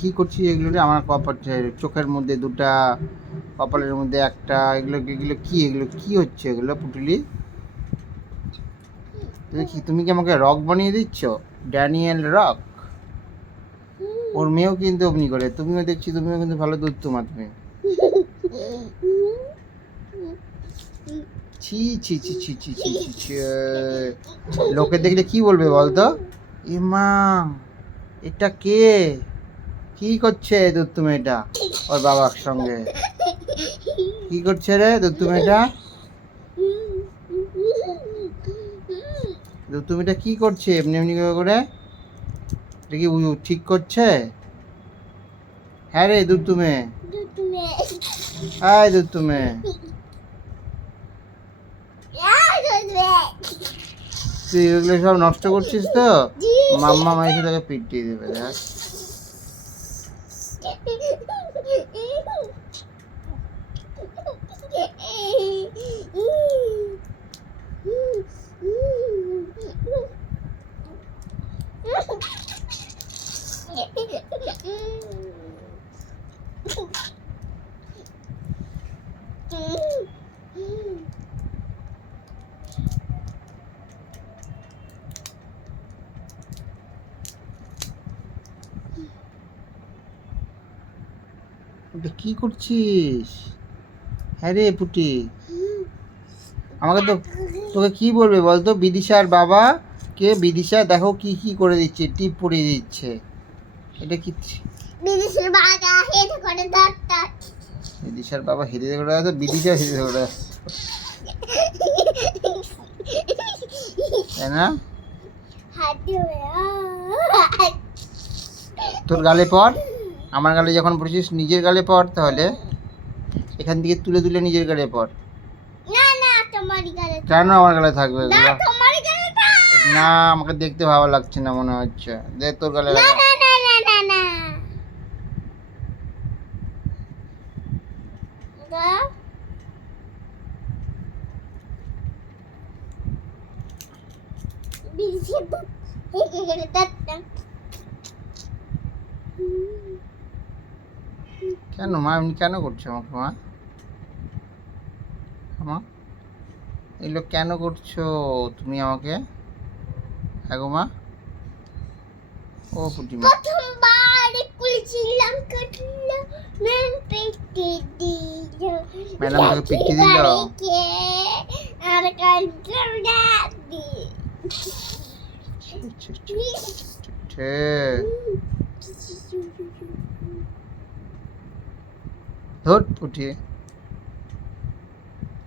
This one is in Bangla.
কি করছিস এগুলো রে? আমার কপাল, চোখের মধ্যে দুটা, কপালের মধ্যে একটা, এগুলো এগুলো কি, এগুলো কি হচ্ছে এগুলো পুটুলি? তুমি কি আমাকে রক বানিয়ে দিচ্ছ? Daniel rock. ওর মেয়েও কিন্তু অমনি করে, তুমিও দেখছি, তুমিও কিন্তু ভালো দুধ তোমার তুমি। ছি ছি ছি ছি ছি ছি ছি ছি। লোকে দেখলে কি বলবে বলতো? এমা, এটা কে? কি করছে দুত্তু মেয়েটা ওর বাবার সঙ্গে? কি করছে রে দুত্তু মেয়েটা? দুত্তু মেয়েটা কি করছে এমনি এমনি করে? এটা কি ঠিক করছে? হ্যাঁ রে দুত্তু মেয়ে, হাই দুত্তু মেয়ে, তুই এগুলো সব নষ্ট করছিস তো? মাম্মা মাইকে তোকে পিটিয়ে দেবে দেখ। কি করছিস? হ্যাঁ রে পুটি, আমাকে তো, তোকে কি বলবে বলতো? বিদিশার বাবা কে? বিদিশা দেখো কি কি করে দিচ্ছে, টিপ পরিয়ে দিচ্ছে। এটা কি? বিদিশার বাবা হেডে করে দাঁতটা, বিদিশার বাবা হেডে করে দাঁত, বিদিশা হেডে করে দাঁত, তাই না? তোর গালে পর, আমার গালে যখন পড়েছিস নিজের গালে পর, তাহলে এখান থেকে তুলে তুলে নিজের গালে পর। কেন আমার গালে থাকবে? না, আমাকে দেখতে ভালো লাগছে না মনে হচ্ছে। দে তোর গালে লাগা। কেন মা এমনি কেন করছো আমাকে? মা এগুলো কেন করছো তুমি আমাকে? হ্যাঁ গো মা। ও পুটি মা, প্রথমবার কুলছিলাম কাটলো ম্যাম পিটি দিল, ম্যাডাম তোকে পিটি দিল আর কাটলো দি ধর পুটি।